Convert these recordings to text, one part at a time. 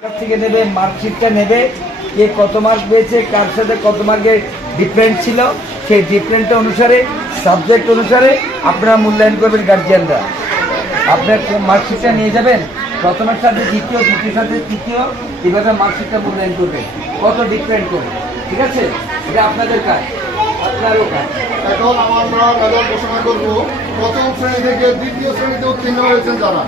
থেকে নেবে, মার্কশিটটা নেবে, কে কত মার্ক পেয়েছে, কার সাথে কত মার্কের ডিফারেন্স ছিল, সেই ডিফারেন্ট অনুসারে সাবজেক্ট অনুসারে আপনারা মূল্যায়ন করবেন গার্জিয়ানরা। আপনার মার্কশিটটা নিয়ে যাবেন, প্রথমের সাথে দ্বিতীয়, দ্বিতীয় সাথে তৃতীয়, এভাবে মার্কশিটটা মূল্যায়ন করবেন, কত ডিফারেন্ট করবে। ঠিক আছে, এটা আপনাদের কাজ, আপনারও কাজ। এখন আমরা রেজাল্ট ঘোষণা করব। প্রথম শ্রেণী থেকে দ্বিতীয় শ্রেণীতে উত্তীর্ণ হয়েছেন যারা,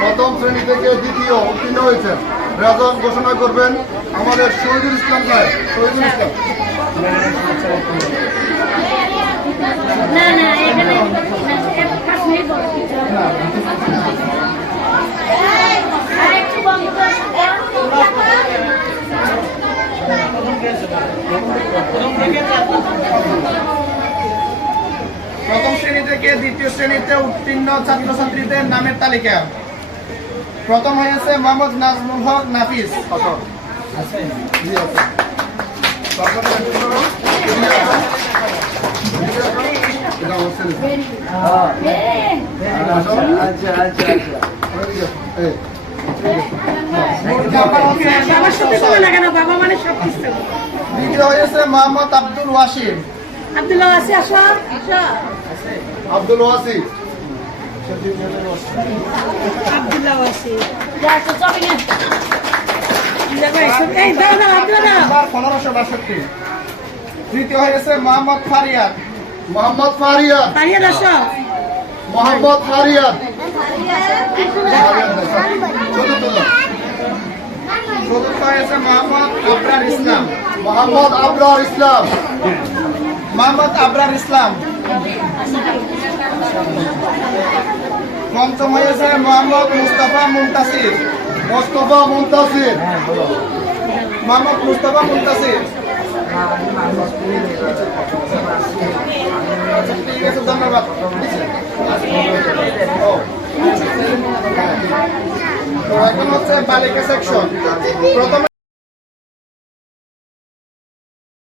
প্রথম শ্রেণী থেকে দ্বিতীয় উত্তীর্ণ হয়েছেন, রেজাল্ট ঘোষণা করবেন আমাদের শহীদুল ইসলাম সাহেব। শহীদুল ইসলাম, প্রথম শ্রেণী থেকে দ্বিতীয় শ্রেণীতে উত্তীর্ণ ছাত্রছাত্রীদের নামের তালিকা। প্রথম হয়েছে মোহাম্মদ নাজমুল হক নাফিস। আচ্ছা আচ্ছা আচ্ছা, দ্বিতীয় হয়েছে মোহাম্মদ আব্দুল ওয়াসিম। আব্দুল ওয়াসি। তৃতীয় হয়েছে মোহাম্মদ ফারিয়াদ। মোহাম্মদ ফারিয়াদ। মোহাম্মদ ফারিয়াদ। চতুর্থ হয়েছে মোহাম্মদ আবরার ইসলাম। মোহাম্মদ আবরার ইসলাম। মোহাম্মদ আবরার ইসলাম। পঞ্চম হয়েছে মোহাম্মদ মুস্তাফা মুনতাসির। মোস্তফা মুনতাসির। মোহাম্মদ মুস্তাফা মুনতাসির। ঠিক আছে, ধন্যবাদ। এখন হচ্ছে বালিকা সেকশন। প্রথমে